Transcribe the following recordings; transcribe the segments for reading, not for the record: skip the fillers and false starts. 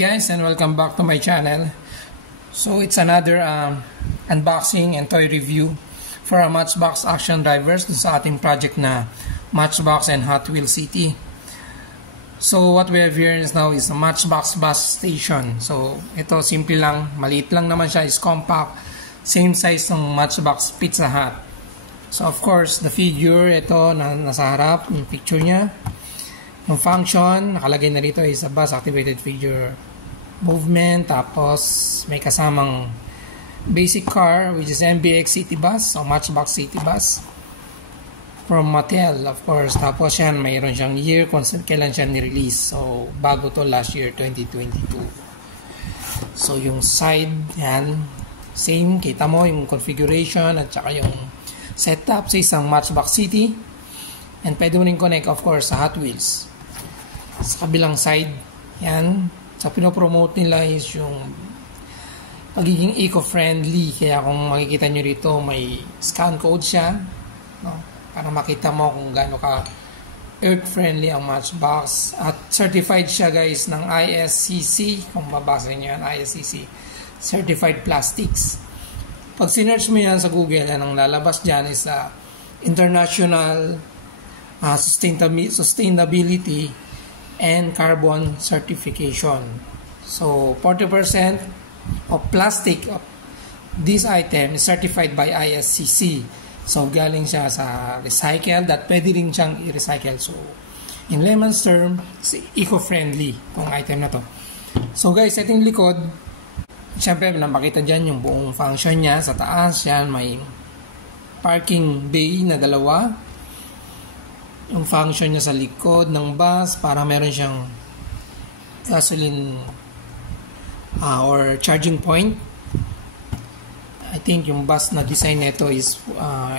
guys, and welcome back to my channel. So it's another unboxing and toy review for our Matchbox action drivers sa ating project na Matchbox and Hot Wheels City. So what we have here is now is a Matchbox bus station. So ito simple lang, maliit lang naman siya, is compact, same size ng Matchbox Pizza Hut. So of course the figure, ito na nasa harap, yung picture niya. Yung function, nakalagay na dito is a bus activated figure movement. Tapos may kasamang basic car which is MBX City Bus o Matchbox City Bus from Mattel, of course. Tapos yan, mayroon siyang year kung kailan siya ni-release. So bago to, last year 2022. So yung side yan, same, kita mo yung configuration at saka yung setup sa isang Matchbox City. And pwede mo rin connect, of course, sa Hot Wheels. Sa kabilang side, yan. Sa pinopromote nila is yung pagiging eco-friendly. Kaya kung makikita nyo rito, may scan code siya, no? Para makita mo kung gaano ka earth-friendly ang Matchbox. At certified siya, guys, ng ISCC. Kung mabasa nyo yan, ISCC. Certified Plastics. Pag sinearch mo yan sa Google, yan ang lalabas dyan is International Sustainability and Carbon Certification. So 40% of plastic of this item is certified by ISCC. So galing siya sa recycle, that pwede rin siyang i-recycle. So in layman's term, eco-friendly itong item na to. So guys, setting likod, syempre napakita dyan yung buong function niya. Sa taas yan may parking bay na dalawa. Yung function niya sa likod ng bus para meron siyang gasoline or charging point. I think yung bus na design nito is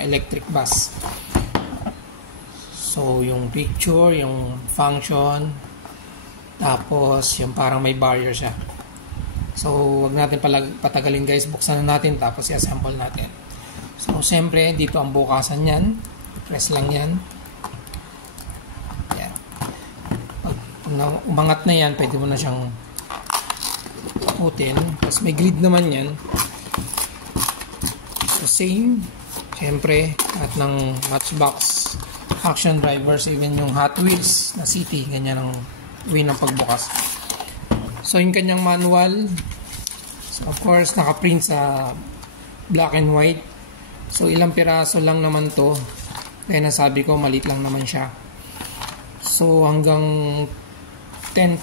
electric bus. So yung picture, yung function, tapos yung parang may barrier siya. So wag natin patagalin, guys, buksan na natin tapos i-assemble natin. So siyempre dito ang bukasan yan, press lang yan. Umangat na yan, pwede mo na siyang putin. Tapos may grid naman yan. So same, syempre, at ng Matchbox action drivers, even yung Hot Wheels na City, ganyan ang way ng pagbukas. So yung kanyang manual, so of course nakaprint sa black and white. So ilang piraso lang naman to, kaya nasabi ko maliit lang naman siya. So hanggang 10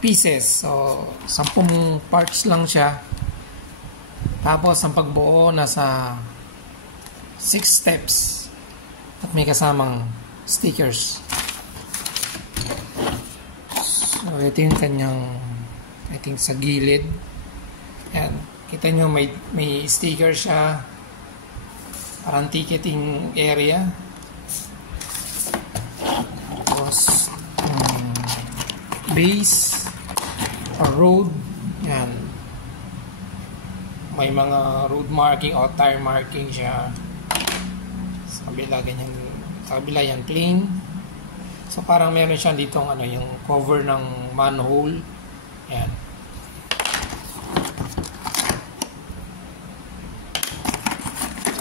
pieces. So 10 parts lang siya. Tapos ang pagbuo nasa 6 steps. At may kasamang stickers. So ito yung kanyang, I think sa gilid. Yan. Kita nyo may sticker siya. Parang ticketing area. Tapos base or road, yan, may mga road marking o tire marking siya. Sa kabila ganyan, sa kabila yan plain. So parang meron siya ditong yung cover ng manhole, yan.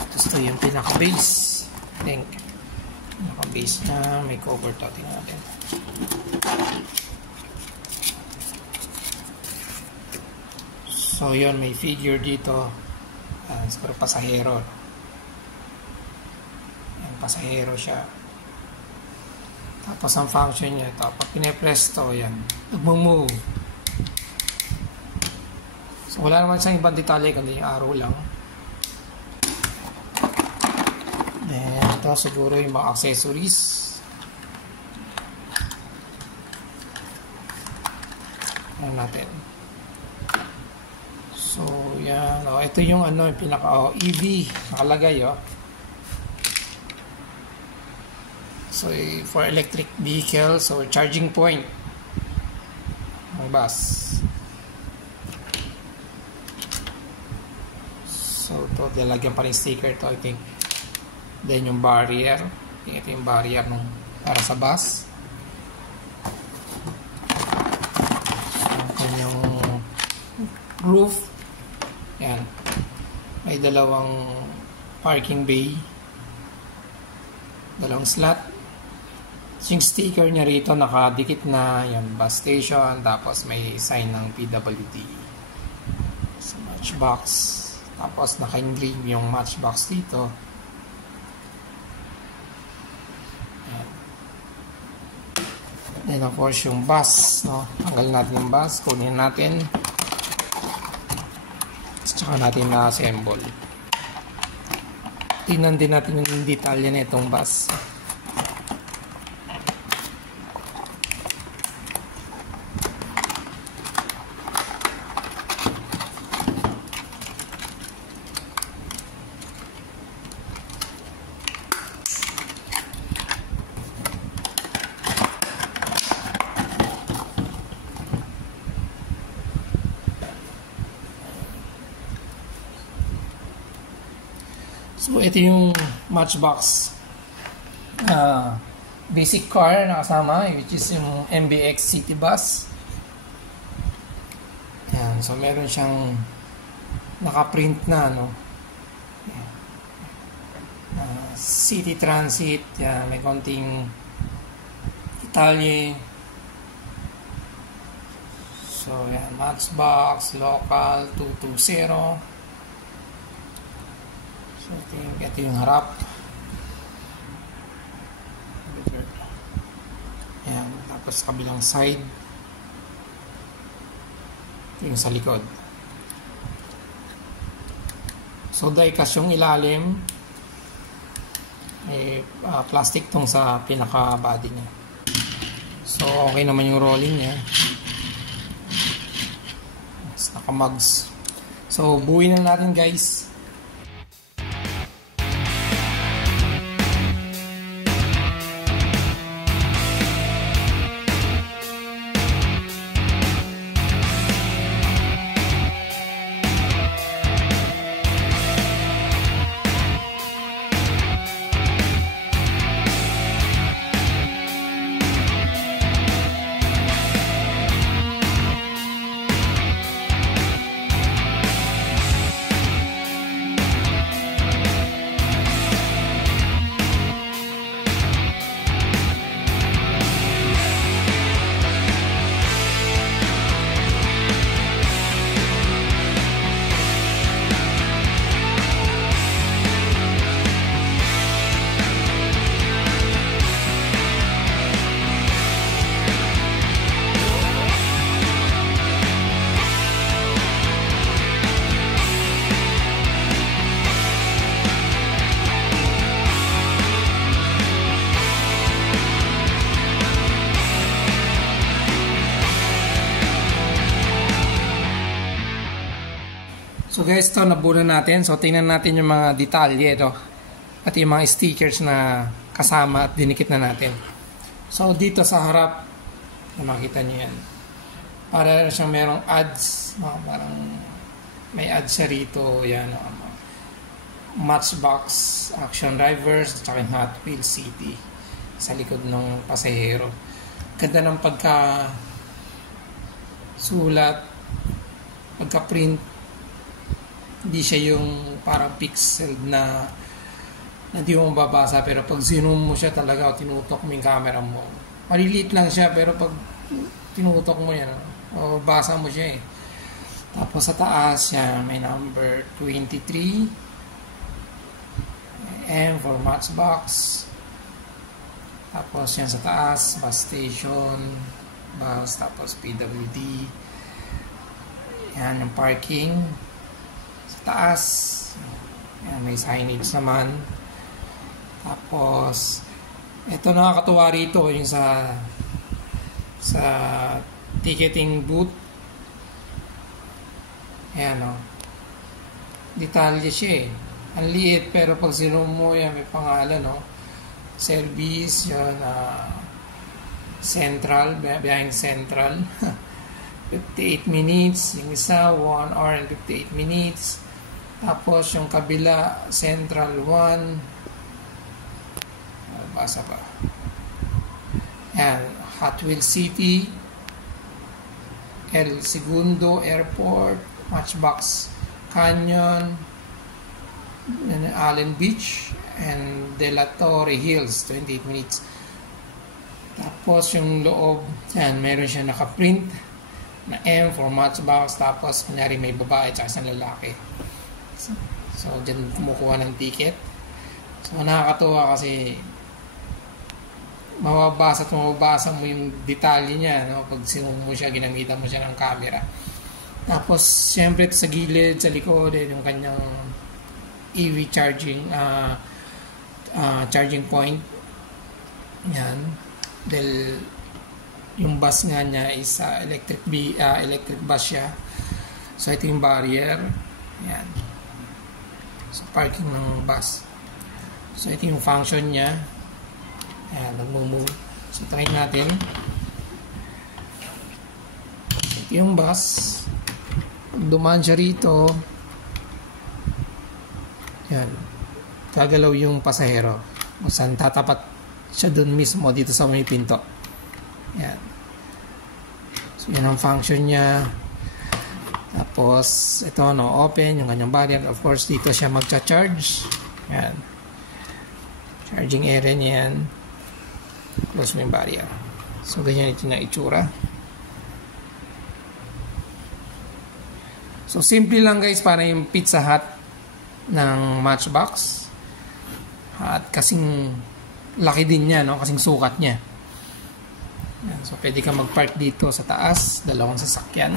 Tapos ito yung pinaka base, I think pinaka base na may cover to. Tingnan natin. So yun, may figure dito. Siguro pasahero. Yan, pasahero siya. Tapos ang function niya ito, pag pine-press to, yan, nagmo-move. So wala naman siyang ibang detalye kundi yung arrow lang. Then ito siguro yung mga accessories. Ayan natin. So, yan. Oh, ito yung yung pinaka EV nakalagay, oh. So, for electric vehicles or charging point ng bus. So, ito, lalagyan pa rin sticker to, I think. Then, yung barrier. Ito yung barrier para sa bus. So, ito yung roof. Yan. May dalawang parking bay. Dalawang slot. Yung sticker niya rito nakadikit na yung bus station, tapos may sign ng PWD sa matchbox, tapos naka-engrave yung matchbox dito. Then of course yung bus, no? Tanggalin natin yung bus, kunin natin, tsaka natin na-assemble. Tingnan din natin yung detalye na itong bus. So, ito yung matchbox basic car na kasama, which is yung MBX City Bus. Yan. So, meron siyang nakaprint na, no? City Transit. Yan. May konting detalye. So, yan. Matchbox, local, 220. So, ito yung harap. Ayan. Tapos kabilang side. Ito yung sa likod. So, die-cast yung ilalim. May plastic tong sa pinaka-body niya. So, okay naman yung rolling niya. Naka-mugs. So, buuin na natin, guys. So guys, ito nabunan natin. So tingnan natin yung mga detalye ito at yung mga stickers na kasama at dinikit na natin. So dito sa harap, makita nyo yan. Para siyang merong ads, parang may ads siya rito. Yan, Matchbox Action Drivers at saka Hot Wheels City sa likod ng pasahero. Ganda ng pagka sulat, pagka print. Hindi siya yung parang pixel na hindi mo mababasa, pero pag zoom mo siya talaga o tinutok mo yung camera mo, maliliit lang siya, pero pag tinutok mo yan o basa mo siya eh. Tapos sa taas yan may number 23 M for matchbox. Tapos yan sa taas bus station, bus, tapos PWD. Yan yung parking taas. Ayan, may signage naman. Tapos ito nakakatuwa rito yung sa ticketing booth. Ayan o. Detalye siya eh. Ang liit pero pag zoom mo yan may pangalan no. Service yun, Central, biyaheng Central. 58 minutes. Yung isa 1 hour and 58 minutes. Tapos yung kabila Central 1, basa pa. Yan, Hot Wheels City, El Segundo Airport, Matchbox Canyon, Allen Beach, and De La Torre Hills, 28 minutes. Tapos yung loob, yan, meron siya nakaprint na M for Matchbox, tapos kunyari may babae at isang lalaki. So dyan kumukuha ng ticket. So nakakatuwa kasi mababasa mo yung detalye niya, no? Pag sinung mo siya, ginamitan mo siya ng camera. Tapos siyempre sa gilid, sa likod, yung kanyang EV charging charging point. Yan. Dahil yung bus nga niya is electric bus siya. So ito yung barrier. Yan. So parking ng bus. So ito yung function niya. Ayan, nag-move. So try natin. Ito yung bus. Pag dumaan siya rito, yan, gagalaw yung pasahero. Saan tatapat siya dun mismo dito sa may pinto. Yan. So yan ang function niya. Tapos ito, no, open yung kanyang barrier. Of course dito siya magcha-charge. Yan. Charging area niya yan. Close mo yung barrier. So ganyan ito na itsura. So simple lang guys, para yung Pizza Hut ng Matchbox. At kasing laki din niya, no? Kasing sukat niya. Yan. So pwede ka mag-park dito sa taas, dalawang sasakyan.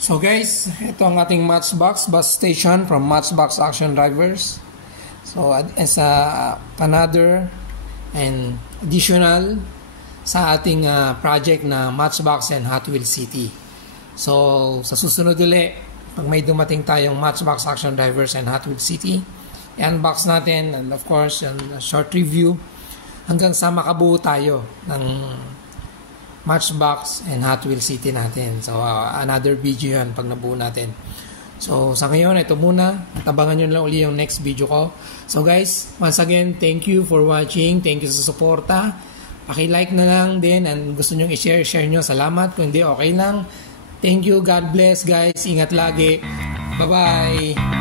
So guys, ito ang ating Matchbox bus station from Matchbox Action Drivers. So as another and additional sa ating project na Matchbox and Hot Wheels City. So sa susunod ulit, pag may dumating tayong Matchbox Action Drivers and Hot Wheels City, i-unbox natin, and of course a short review hanggang sa makabuo tayo ng Matchbox and Hot Wheels City natin. So another video yan pag nabuo natin. So sa ngayon, ito muna. At abangan nyo lang uli yung next video ko. So guys, once again, thank you for watching. Thank you sa suporta. Paki-like na lang din, and gusto nyo i-share, share nyo. Salamat. Kung hindi, okay lang. Thank you. God bless guys. Ingat lagi. Bye-bye.